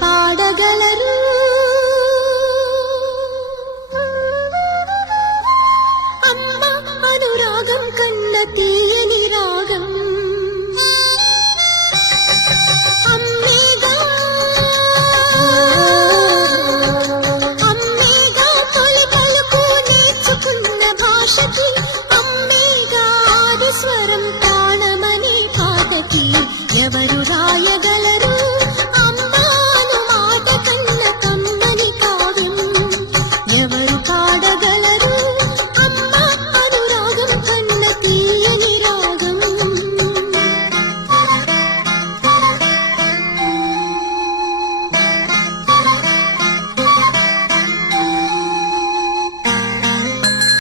పాడగలరు. అమ్మ అనురాగం కన్న తీయని రాగం అమ్మేగా అమ్మేగా తొలి పలుకు నేర్చుకున్న భాషకి